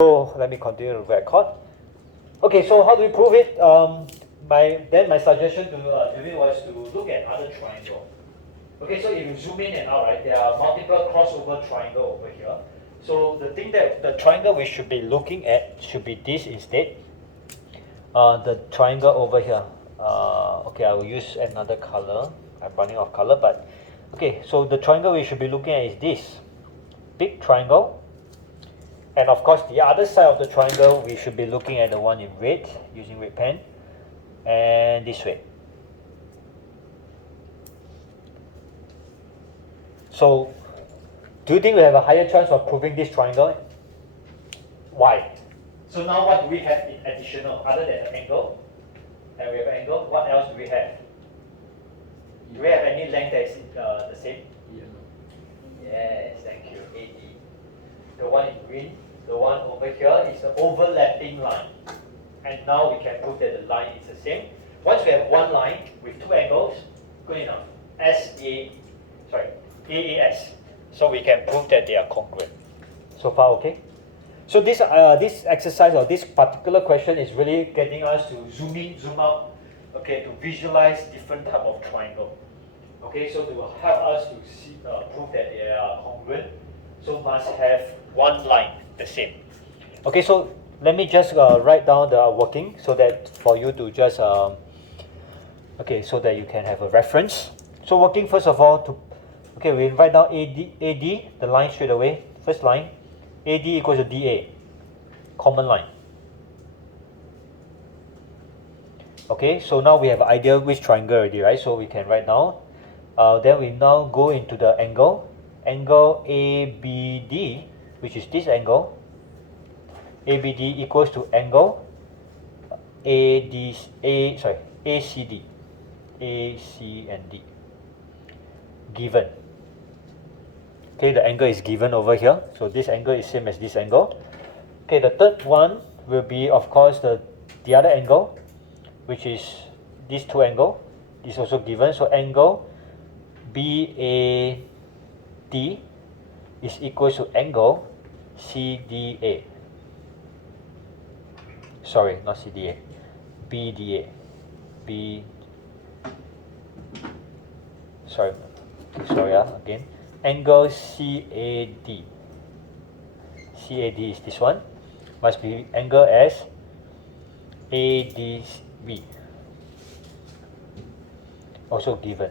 So let me continue to record. Okay, so how do we prove it? My suggestion to David was to look at other triangle. Okay, so if you zoom in and out, right, there are multiple crossover triangle over here. So the thing that the triangle we should be looking at should be this instead. The triangle over here. Okay, I will use another color. I'm running out of color, but okay. So the triangle we should be looking at is this big triangle. And of course, the other side of the triangle, we should be looking at the one in red, using red pen, and this way. So, do you think we have a higher chance of proving this triangle? Why? So now what do we have in additional, other than the angle? And we have an angle, what else do we have? Do we have any length that is the same? Yes, thank you, AD. The one in green. The one over here is the overlapping line. And now we can prove that the line is the same. Once we have one line with two angles, good enough. AAS. So we can prove that they are congruent. So far, okay? So this exercise or this particular question is really getting us to zoom in, zoom out, okay, to visualize different type of triangle. Okay, so to help us to see, prove that they are congruent, so must have one line the same. Okay, so let me just write down the working so that for you to just okay, so that you can have a reference. So working, first of all, okay, we write down AD, the line straight away. First line, AD equals to DA, common line. Okay, so now we have an idea which triangle already, right? So we can write down. Then we now go into the angle ABD, which is this angle. ABD equals to angle ACD, AC and D, given. Okay, the angle is given over here, so this angle is same as this angle. Okay, the third one will be, of course, the other angle, which is these two angle, is also given. So angle BAD is equal to angle CDA. Sorry, not CDA, BDA. Sorry, again. Angle CAD. CAD is this one. Must be angle as ADB. Also given.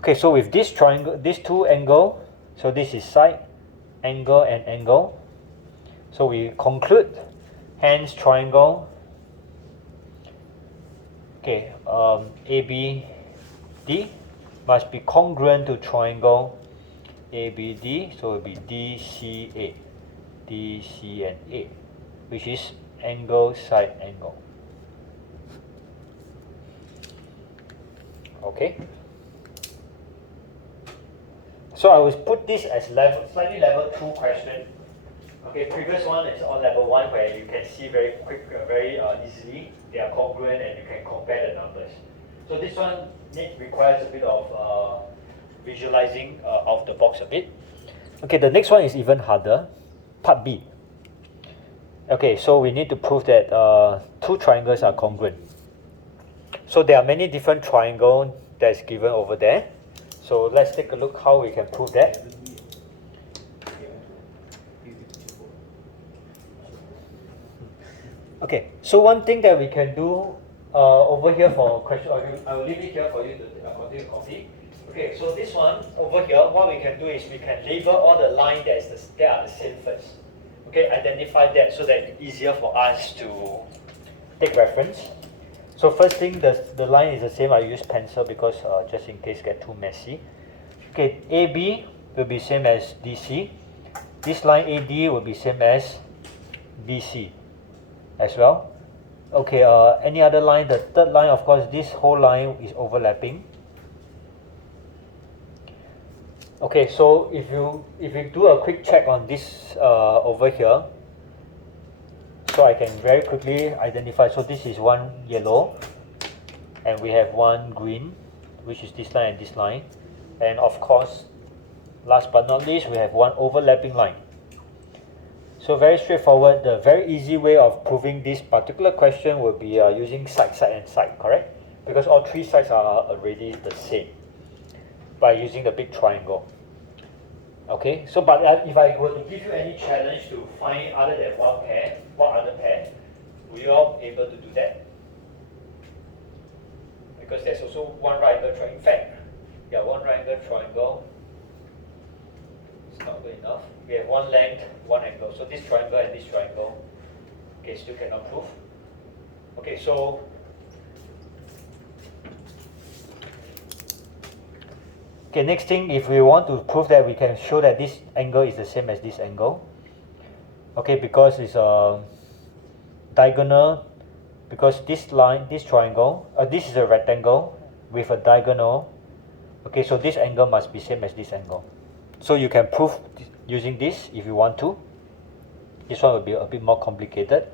Okay, so with this triangle, these two angle, so this is side, angle and angle. So we conclude, hence triangle, okay, ABD must be congruent to triangle ABD, so it will be DCA, DC and A, which is angle, side, angle. Okay. So I will put this as slightly level 2 question. Okay, previous one is on level 1 where you can see very easily they are congruent and you can compare the numbers. So this one requires a bit of visualizing of the box a bit. Okay, the next one is even harder, part B. Okay, so we need to prove that two triangles are congruent. So there are many different triangles that's given over there. So let's take a look how we can prove that. Okay, so one thing that we can do over here for question, I will leave it here for you to continue to copy. Okay, so this one over here, what we can do is we can label all the lines that are the same first. Okay, identify that so that it's easier for us to take reference. So first thing, the line is the same. I use pencil because just in case get too messy. Okay, AB will be same as DC. This line AD will be same as BC as well. Okay, any other line? The third line, of course, this whole line is overlapping. Okay, so if you do a quick check on this over here, so I can very quickly identify. So this is one yellow, and we have one green, which is this line and this line, and of course, last but not least, we have one overlapping line. So very straightforward. The very easy way of proving this particular question will be using side, side, and side, correct? Because all three sides are already the same by using the big triangle. Okay, so but if I were to give you any challenge to find other than one pair, what other pair, will you all be able to do that? Because there's also one right angle triangle. In fact, yeah, one right angle triangle. It's not good enough. We have one length, one angle. So this triangle and this triangle, okay, still cannot prove. Okay, so okay, next thing, if we want to prove that, we can show that this angle is the same as this angle. Okay, because it's a diagonal, because this line, this triangle, this is a rectangle with a diagonal. Okay, so this angle must be same as this angle. So you can prove using this if you want to. This one will be a bit more complicated.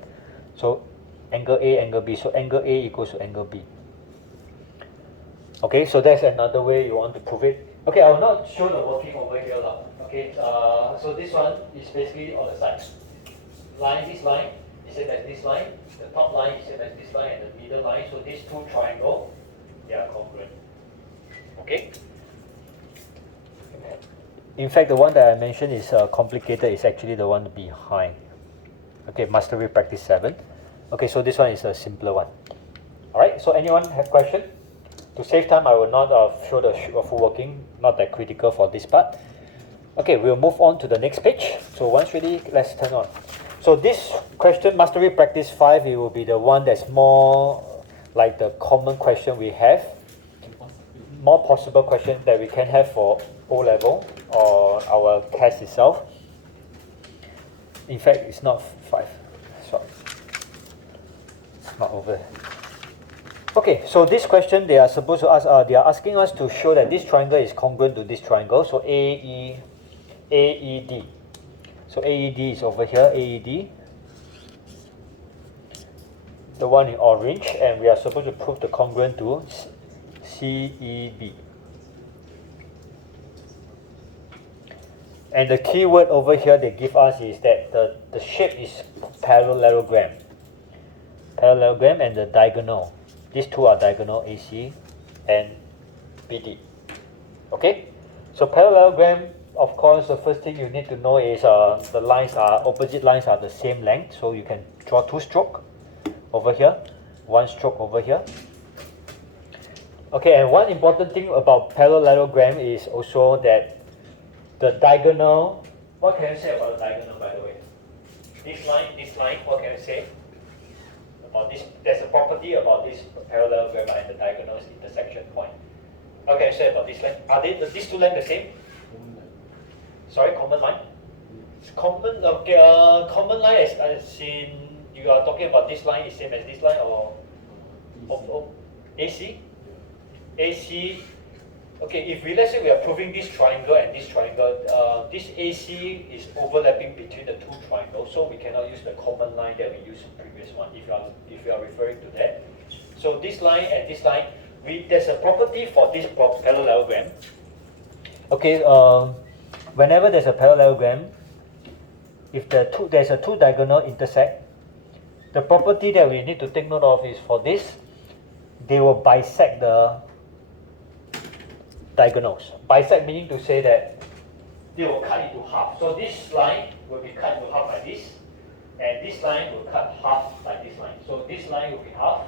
So angle A, angle B. So angle A equals to angle B. Okay, so that's another way you want to prove it. Okay, I will not show the working over here now. Okay, so this one is basically on the sides. This line is same as this line. The top line is same as this line, and the middle line. So these two triangles, they are congruent. Okay. In fact, the one that I mentioned is complicated. Is actually the one behind. Okay, Mastery Practice 7. Okay, so this one is a simpler one. All right. So anyone have question? To save time, I will not show the full working, not that critical for this part. Okay, we'll move on to the next page. So once ready, let's turn on. So this question, Mastery Practice 5, it will be the one that's more like the common question we have, more possible question that we can have for O-level or our test itself. In fact, it's not 5, sorry, it's not over. Okay, so this question they are supposed to ask, they are asking us to show that this triangle is congruent to this triangle. So AED. So AED is over here, AED. The one in orange, and we are supposed to prove the congruent to CEB. And the key word over here they give us is that the shape is parallelogram. Parallelogram and the diagonal. These two are diagonal, AC and BD. Okay? So parallelogram, of course, the first thing you need to know is the lines are, opposite lines are the same length. So you can draw two strokes over here, one stroke over here. Okay, and one important thing about parallelogram is also that the diagonal, what can I say about the diagonal, by the way? This line, what can I say about this? There's a property about this parallelogram and the diagonal's intersection point. What can I say about this line? Are these two lines the same? Sorry, common line? Common, okay, common line as in, you are talking about this line is same as this line or AC? AC, okay, if let's say we are proving this triangle and this triangle, this AC is overlapping between the two triangles, so we cannot use the common line that we used in the previous one, if you are referring to that. So this line and this line, there's a property for this parallelogram. Okay, whenever there's a parallelogram, if there's a two diagonal intersect, the property that we need to take note of is for this, they will bisect the diagonals. Bisect meaning to say that they will cut into half. So this line will be cut into half like this, and this line will cut half like this line. So this line will be half,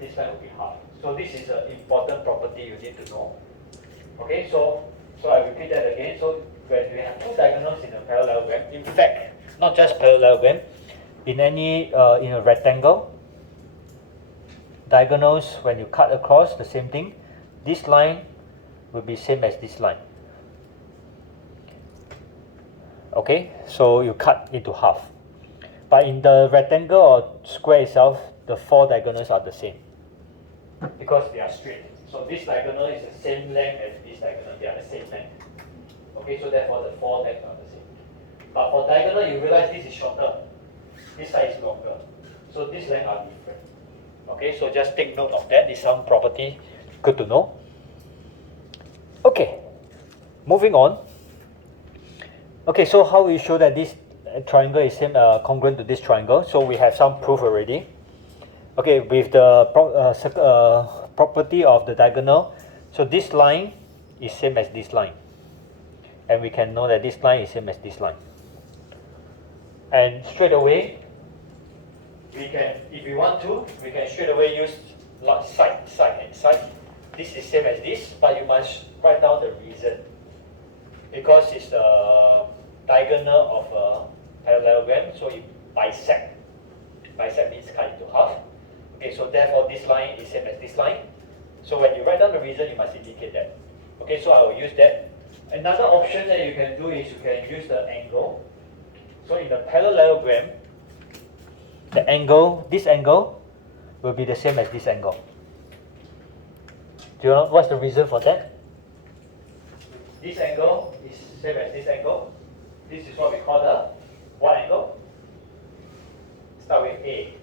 this line will be half. So this is an important property you need to know. Okay, so I repeat that again. So when we have two diagonals in a parallelogram, in fact, not just parallelogram, in any in a rectangle, diagonals, when you cut across, the same thing. This line will be same as this line. Okay, so you cut into half. But in the rectangle or square itself, the four diagonals are the same because they are straight. So this diagonal is the same length as this diagonal. They are the same length. Okay, so therefore the four lengths are the same. But for diagonal, you realize this is shorter. This side is longer. So these lengths are different. Okay, so just take note of that. This is some property, good to know. Okay, moving on. Okay, so how we show that this triangle is same congruent to this triangle. So we have some proof already. Okay, with the property of the diagonal, so this line is same as this line, and we can know that this line is same as this line. And straight away, we can, if we want to, we can straight away use side, and side. This is same as this, but you must write down the reason. Because it's the diagonal of a parallelogram, so you bisect. Bisect means cut into half. Okay, so therefore this line is same as this line. So when you write down the reason, you must indicate that. Okay, so I will use that. Another option that you can do is you can use the angle. So in the parallelogram, the angle, this angle, will be the same as this angle. Do you know what's the reason for that? This angle is same as this angle. This is what we call the what angle? Start with A.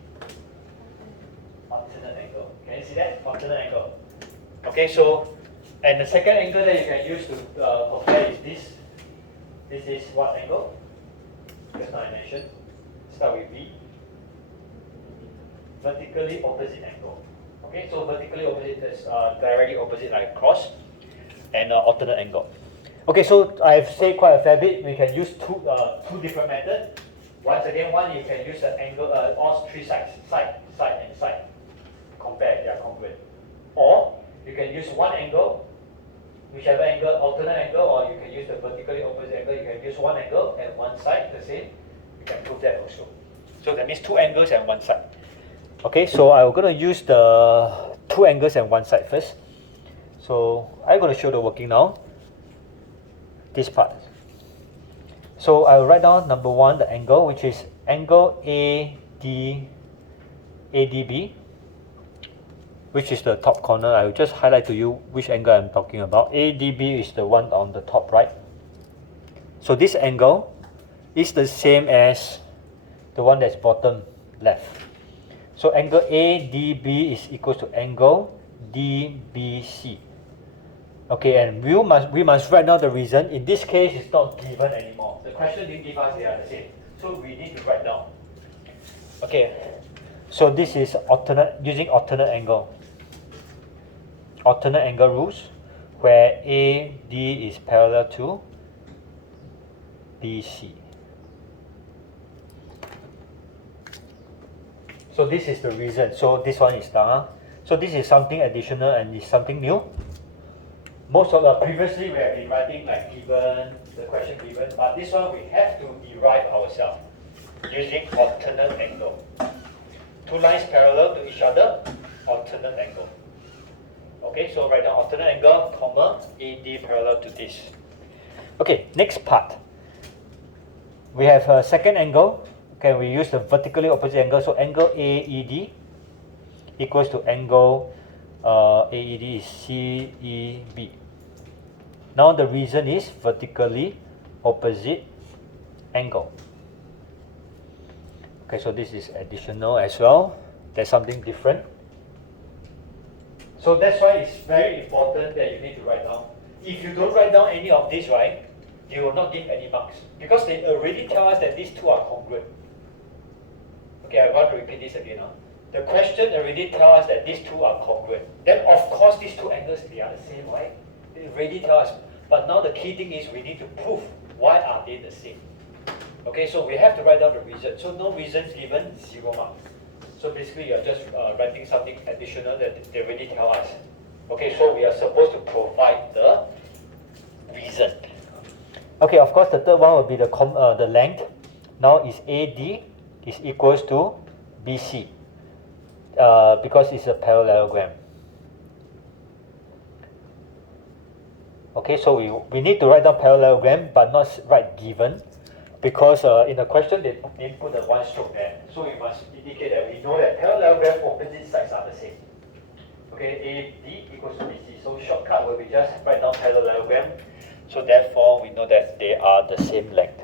Alternate angle. Can you see that? Alternate angle. Okay, so, and the second angle that you can use to compare is this. This is what angle? Just now I mentioned. Start with V. Vertically opposite angle. Okay, so vertically opposite is directly opposite like cross, and alternate angle. Okay, so I've said quite a fair bit. We can use two different methods. Once again, one you can use the angle, all three sides, side, and side. Compare, they are congruent. Or you can use one angle, whichever angle, alternate angle, or you can use the vertically opposite angle. You can use one angle and one side, the same. You can prove that also. So that means two angles and one side. Okay, so I'm going to use the two angles and one side first. So I'm going to show the working now. This part. So I will write down number one, the angle, which is angle ADB, which is the top corner. I will just highlight to you which angle I'm talking about. ADB is the one on the top right. So this angle is the same as the one that's bottom left. So angle ADB is equal to angle DBC. Okay, and we must write down the reason. In this case, it's not given anymore. The question didn't give us they are the same. So we need to write down. Okay, so this is using alternate angle. Alternate angle rules, where AD is parallel to BC. So this is the reason. So this one is done. So this is something additional and is something new. Most of the previously we have been writing like given, the question given, but this one we have to derive ourselves using alternate angle. Two lines parallel to each other, alternate angle. Okay, so write down alternate angle, comma, AD parallel to this. Okay, next part. We have a second angle. Okay, we use the vertically opposite angle. So angle AED equals to angle AED is CEB. Now the reason is vertically opposite angle. Okay, so this is additional as well. There's something different. So that's why it's very important that you need to write down. If you don't write down any of this, right, you will not give any marks. Because they already tell us that these two are congruent. Okay, I want to repeat this again. The question already tells us that these two are congruent. Then of course these two angles, they are the same, right? They already tell us. But now the key thing is we need to prove why are they the same. Okay, so we have to write down the reason. So no reasons given, 0 mark. So basically you're just writing something additional that they already tell us. Okay, so we are supposed to provide the reason. Okay, of course the third one will be the length. Now is AD is equals to BC. Because it's a parallelogram. Okay, so we need to write down parallelogram but not write given, because in the question they didn't put the one stroke there. So we must indicate that we know that parallelogram opposite sides are the same. Okay, AD equals to BC. So shortcut will be just write down parallelogram. So therefore we know that they are the same length.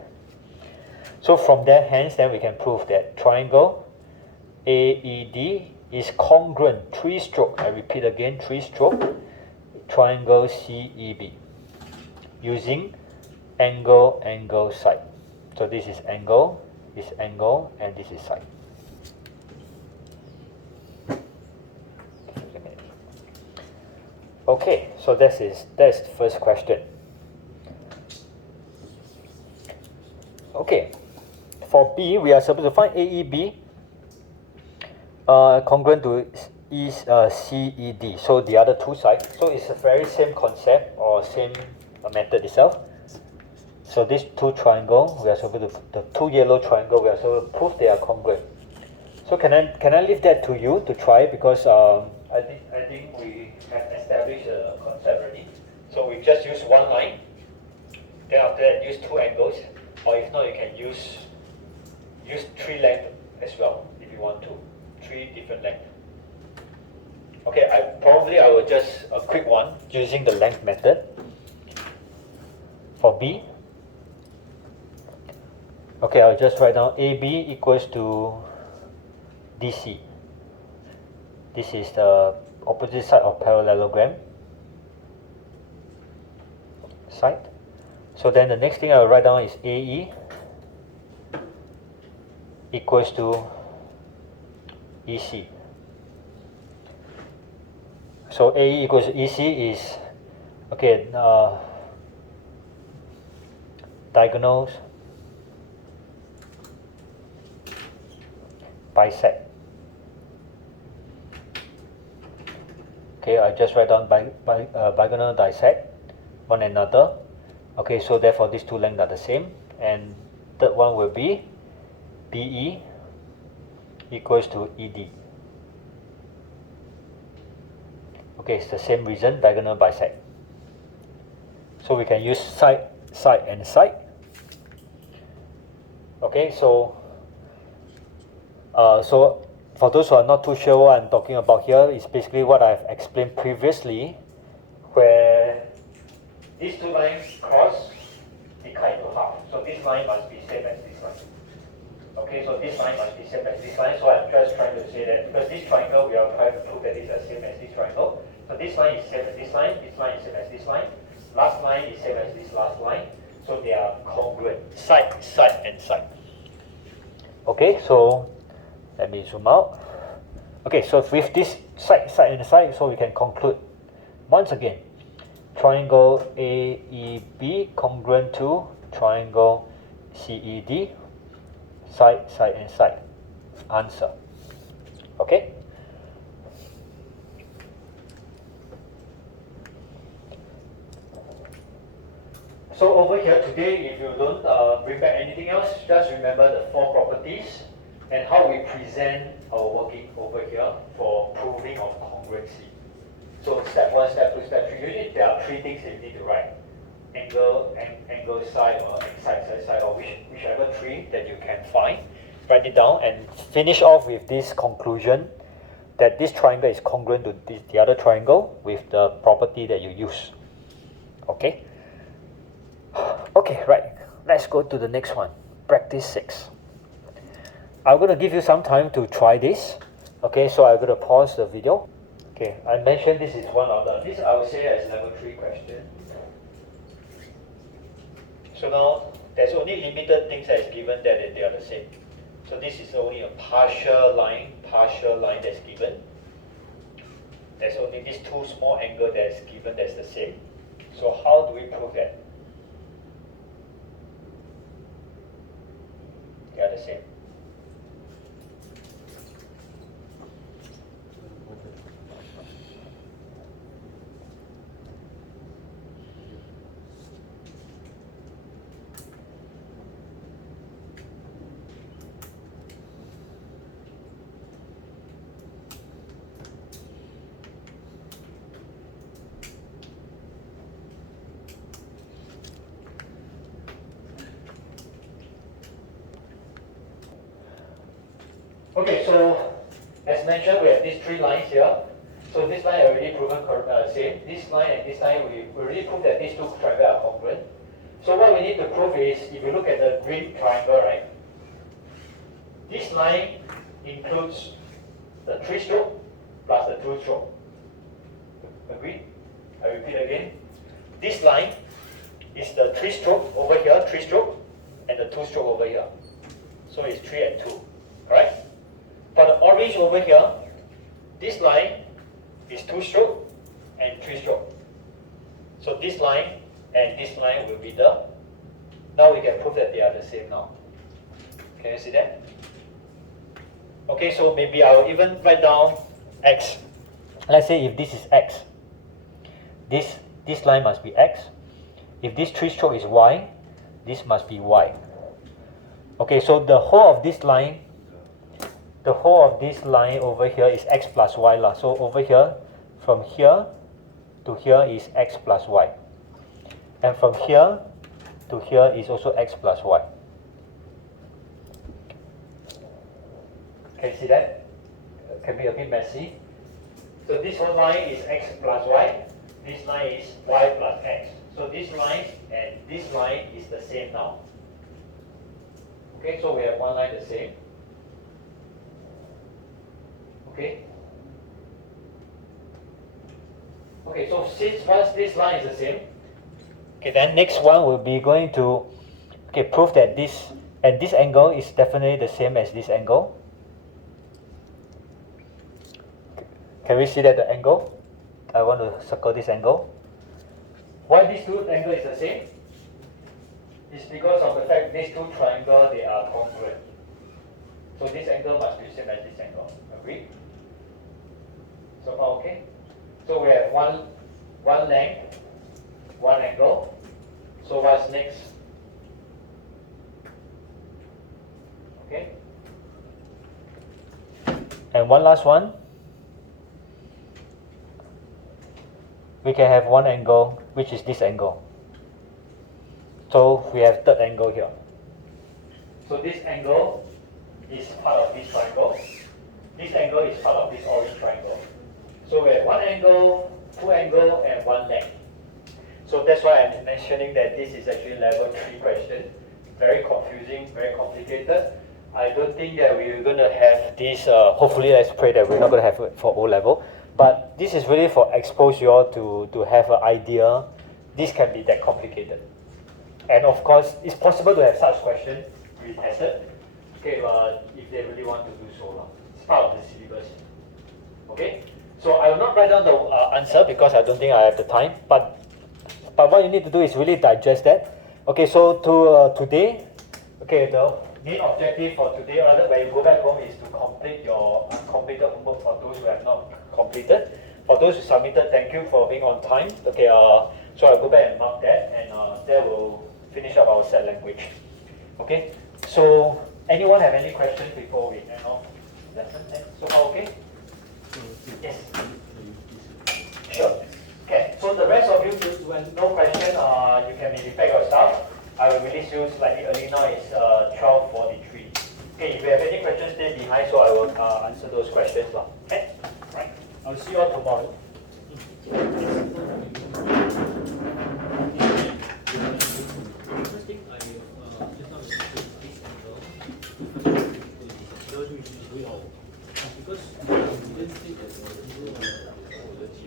So from there, hence, then we can prove that triangle AED is congruent, 3-stroke, I repeat again, 3-stroke, triangle CEB, using angle, side. So this is angle, and this is side. Okay, so that's the first question. Okay, for B, we are supposed to find AEB congruent to CED. So the other two sides. So it's the very same concept or same method itself. So these two triangles, we are supposed to, the two yellow triangles, we are supposed to prove they are congruent. So can I leave that to you to try, because I think we have established a concept already. So we just use one line. Then after that, use two angles, or if not, you can use three lengths as well if you want to, three different lengths. Okay, I will just a quick one using the length method. For B, okay, I'll just write down AB equals to DC. This is the opposite side of parallelogram side. So then the next thing I will write down is AE equals to EC. So AE equals to EC is, okay, diagonals bisect. Okay, I just write down diagonal dissect one another. Okay, so therefore these two lengths are the same, and third one will be BE equals to ED. Okay, it's the same reason, diagonal bisect. So we can use side, and side. Okay, so for those who are not too sure what I'm talking about here, is basically what I've explained previously, where these two lines cross, they cut into half. So this line must be same as this line. Okay, so this line must be same as this line. So I'm just trying to say that because this triangle, we are trying to prove that it's the same as this triangle. So this line is same as this line is same as this line. Last line is same as this last line. So they are congruent, side, and side. Okay, so let me zoom out. Okay, so with this side, and side, so we can conclude once again, triangle AEB congruent to triangle CED, side, and side. Answer. Okay. So over here today, if you don't bring back anything else, just remember the four properties and how we present our working over here for proving of congruency. So step 1, step 2, step 3. Usually there are 3 things that you need to write. Angle, side, or side, or whichever 3 that you can find. Write it down and finish off with this conclusion that this triangle is congruent to the other triangle with the property that you use. Okay? Okay, right. Let's go to the next one. Practice 6. I'm going to give you some time to try this. Okay, so I'm going to pause the video. Okay, I mentioned this is one of this I would say as level 3 question. So now there's only limited things that is given that they are the same. So this is only a partial line that's given. There's only these 2 small angles that is given that's the same. So how do we prove that? They are the same. Okay, so as mentioned, we have these 3 lines here. So this line already proven same. This line and this line, we already proved that these 2 triangles are congruent. So what we need to prove is, if you look at the green triangle, right? This line includes the 3 stroke plus the 2 stroke. Agree? I repeat again. This line is the 3 stroke over here, 3 stroke, and the 2 stroke over here. So it's 3 and 2, right? For the orange over here, this line is 2 stroke and 3 stroke. So this line and this line will be the, now we can prove that they are the same now. Can you see that? Okay, so maybe I'll even write down x. Let's say if this is x, this line must be x. If this 3 stroke is y, this must be y. Okay, so the whole of this line over here is x plus y lah. So over here, from here to here is x plus y. And from here to here is also x plus y. Can you see that? Can be a bit messy. So this whole line is x plus y. This line is y plus x. So this line and this line is the same now. Okay, so we have one line the same. Okay. Okay, so since once this line is the same, okay, then next one will be going to prove that this and this angle is definitely the same as this angle. Can we see that the angle? I want to circle this angle. Why these two angles is the same? It's because of the fact these two triangles, they are congruent. So this angle must be the same as this angle. Agree? So far okay? So we have one length, one angle. So what's next? Okay? And one last one. We can have one angle, which is this angle. So we have third angle here. So this angle is part of this triangle. This angle is part of this orange triangle. So we have one angle, two angle, and one length. So that's why I'm mentioning that this is actually level 3 question. Very confusing, very complicated. I don't think that we're going to have this, hopefully let's pray that we're not going to have it for O level. But this is really for expose you all to have an idea. This can be that complicated. And of course, it's possible to have such questions retested. Okay, if they really want to do so. It's part of the syllabus. Okay? So I will not write down the answer because I don't think I have the time. But what you need to do is really digest that. Okay, so today, okay, the main objective for today, rather when you go back home, is to complete your uncompleted homework for those who have not completed. For those who submitted, thank you for being on time. Okay, so I'll go back and mark that, and that will finish up our set language. Okay, so anyone have any questions before we end off lesson? So far okay? Yes. Sure. Okay, so the rest of you, when no question, you can maybe pack your stuff. I will release you slightly early now. It's 12:43. Okay, if you have any questions, stay behind, so I will answer those questions. Okay, right. I'll see you all tomorrow.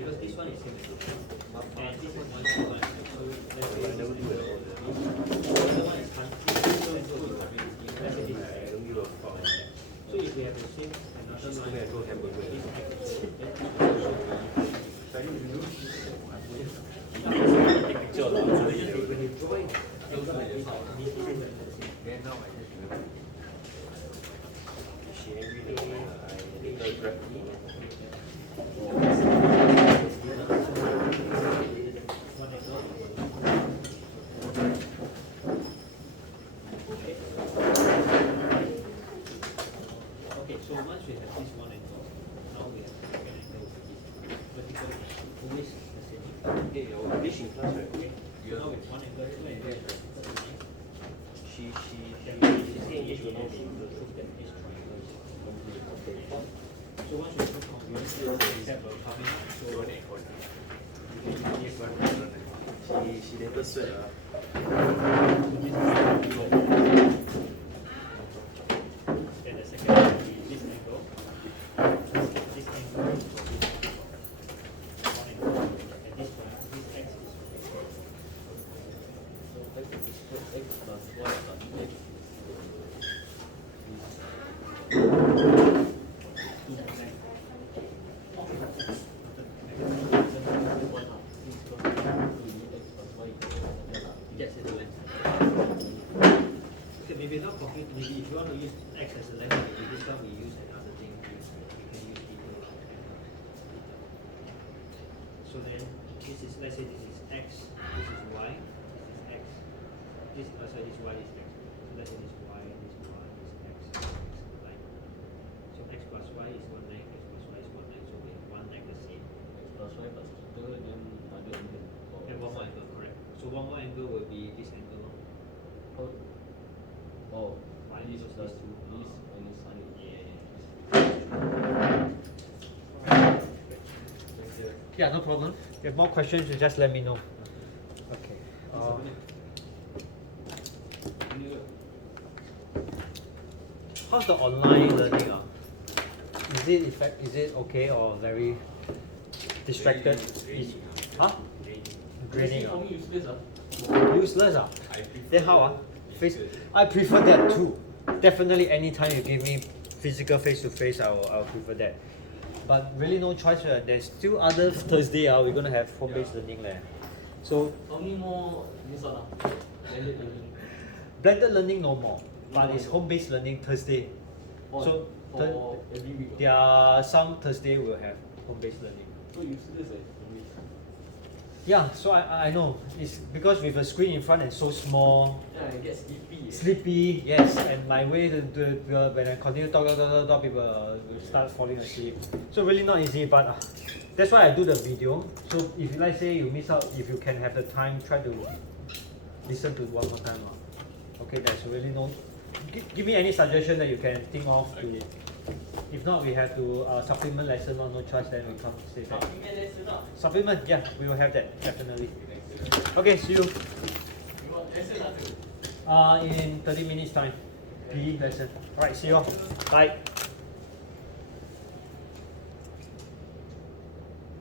Because this one is symmetrical. And this is one to one. So the other one is constant. So if we have the same another so once we have this one angle, now we have the second angle with this vertical always the same. Okay, this in class, right? Okay. So now with one angle, two angles. She saying yes, we know to prove that this triangle is congruent. So once we prove congruent, we have a coming up. So she never sweat. Then the second one will be this angle. This angle. One angle. And this one, this x is. So x plus y plus x. maybe if you want to use X as a length, maybe this one we use another thing. We can use theta. So then this is, let's say this is X, this is Y, this is X. This sorry, this Y is X. So let's say this Y, this Y is X, X line. So X plus Y is one length, X plus Y is one length, so we have one length the same. X plus Y plus theta then other angle. And one more angle, correct. So one more angle will be this angle. No? Oh, Minus this plus this. this minus sin. Yeah, no problem. If you have more questions, you just let me know. Okay. How's the online learning? Is it okay or very distracted? Huh? Draining. For me useless Useless. Then how? I prefer that too. Definitely anytime you give me physical face-to-face, I'll prefer that. But really no choice. There's still other Thursday we're going to have home-based learning. So For me more this one blended learning. blended learning no more. But it's home-based learning Thursday. So for every week. there are some Thursday will have home-based learning. So useless for me. Yeah, so I know. It's because with a screen in front and so small, Yeah, I get sleepy. sleepy, yes, and my way to when I continue talk, people will start falling asleep. So really not easy, but that's why I do the video. So if let's say you miss out, if you can have the time, try to listen to one more time. Okay, there's really no. Give me any suggestion that you can think of to. If not, we have to supplement lesson. No choice, then we come say that. Supplement, yeah, we will have that definitely. Okay, see you. In 30 minutes time. PE lesson. Alright, see you all. Bye.